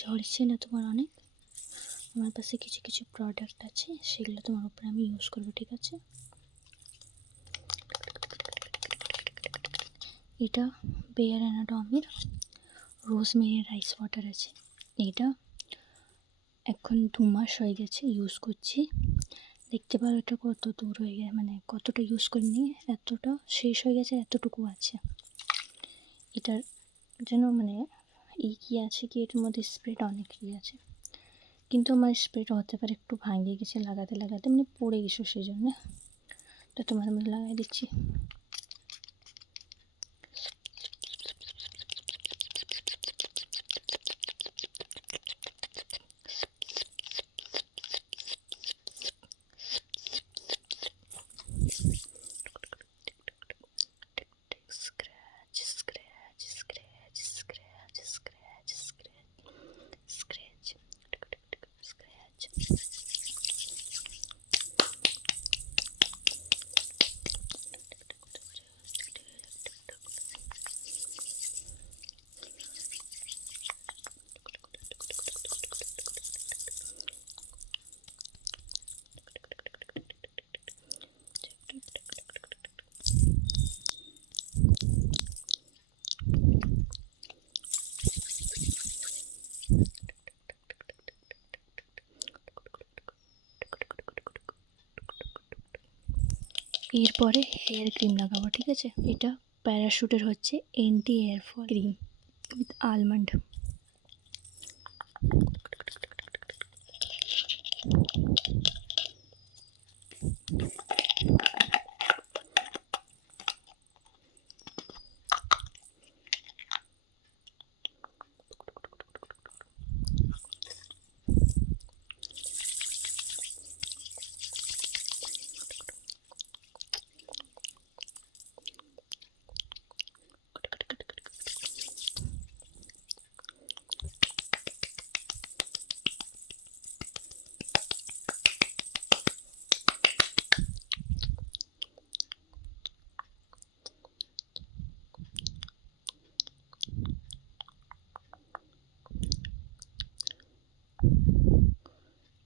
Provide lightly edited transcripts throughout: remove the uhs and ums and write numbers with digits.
ঝরছে না তোমার অনেক, আমার কাছে কিছু কিছু প্রোডাক্ট আছে, সেগুলো তোমার উপরে আমি ইউজ করবো, ঠিক আছে? এটা বেয়ার অ্যানাটমির রোজমেরি রাইস ওয়াটার আছে। এটা এখন 2 মাস হয়ে গেছে ইউজ করছি। দেখতে পারো এটা কত দূর হয়ে গেছে, মানে কতটা ইউজ করিনি, এতটা শেষ হয়ে গেছে, এতটুকু আছে। এটার যেন মানে কী আছে কি, এটার মধ্যে স্প্রেটা অনেক আছে, কিন্তু আমার স্প্রেটা হতে পারে একটু ভাঙিয়ে গেছে লাগাতে লাগাতে, মানে পড়ে গেছো, সেই জন্য। তো তোমার আমি লাগাই দিচ্ছি। এরপরে হেয়ার ক্রিম লাগাবো, ঠিক আছে? এটা প্যারাশুটের হচ্ছে anti hair fall cream with almond.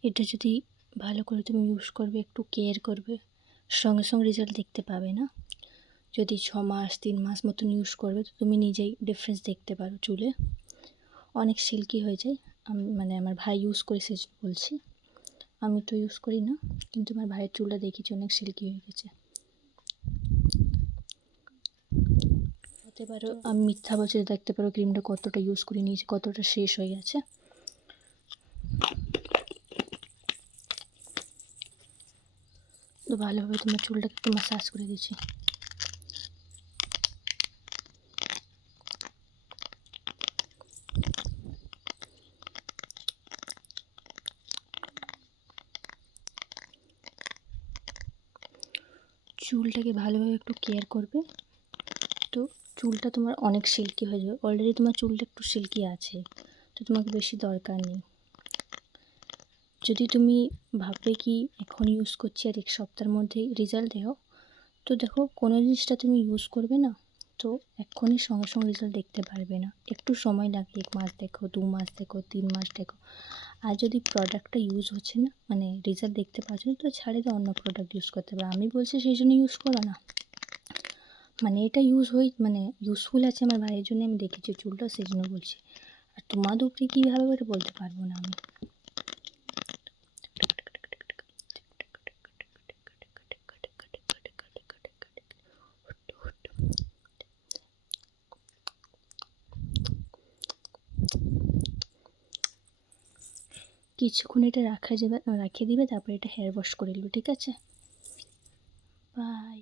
এটা যদি ভালো করে তুমি ইউজ করবে, একটু কেয়ার করবে, সঙ্গে সঙ্গে রেজাল্ট দেখতে পাবে না। যদি 6 মাস 3 মাস মতন ইউজ করবে, তো তুমি নিজেই ডিফারেন্স দেখতে পারো, চুলে অনেক সিল্কি হয়ে যায়। মানে আমার ভাই ইউজ করে সে বলছি, আমি তো ইউজ করি না, কিন্তু আমার ভাইয়ের চুলটা দেখেছি অনেক সিল্কি হয়ে গেছে। হতে পারো আমি মিথ্যা বলছি, দেখতে পারো ক্রিমটা কতটা ইউজ করে নিয়েছি, কতটা শেষ হয়ে গেছে। তো ভালোভাবে তোমার চুলটাকে একটু ম্যাসাজ করে দিচ্ছি। চুলটাকে ভালোভাবে একটু কেয়ার করবে, তো চুলটা তোমার অনেক সিল্কি হয়ে যাবে। অলরেডি তোমার চুলটা একটু সিল্কি আছে, তো তোমাকে বেশি দরকার নেই। যদি তুমি ভাববে কি এখন ইউজ করছি আর 1 সপ্তাহের মধ্যেই রেজাল্ট দেও, তো দেখো কোনো জিনিসটা তুমি ইউজ করবে না, তো এক্ষুনি সঙ্গে সঙ্গে রেজাল্ট দেখতে পারবে না, একটু সময় লাগে। 1 মাস দেখো, 2 মাস দেখো, 3 মাস দেখো। আর যদি প্রোডাক্টটা ইউজ হচ্ছে না, মানে রেজাল্ট দেখতে পাচ্ছ না, তো ছাড়ে দিয়ে অন্য প্রোডাক্ট ইউজ করতে পারো। আমি বলছি সেই জন্য ইউজ করো না, মানে এটা মানে ইউজফুল আছে আমার ভাইয়ের জন্য, আমি দেখেছি চুলটা, সেই জন্য বলছি। আর তোমাদের উপরে কীভাবে এটা বলতে পারবো না আমি। কিছুক্ষণ এটা রেখে দিবে, তারপরে এটা হেয়ার ওয়াশ করে নেবে, ঠিক আছে? বাই।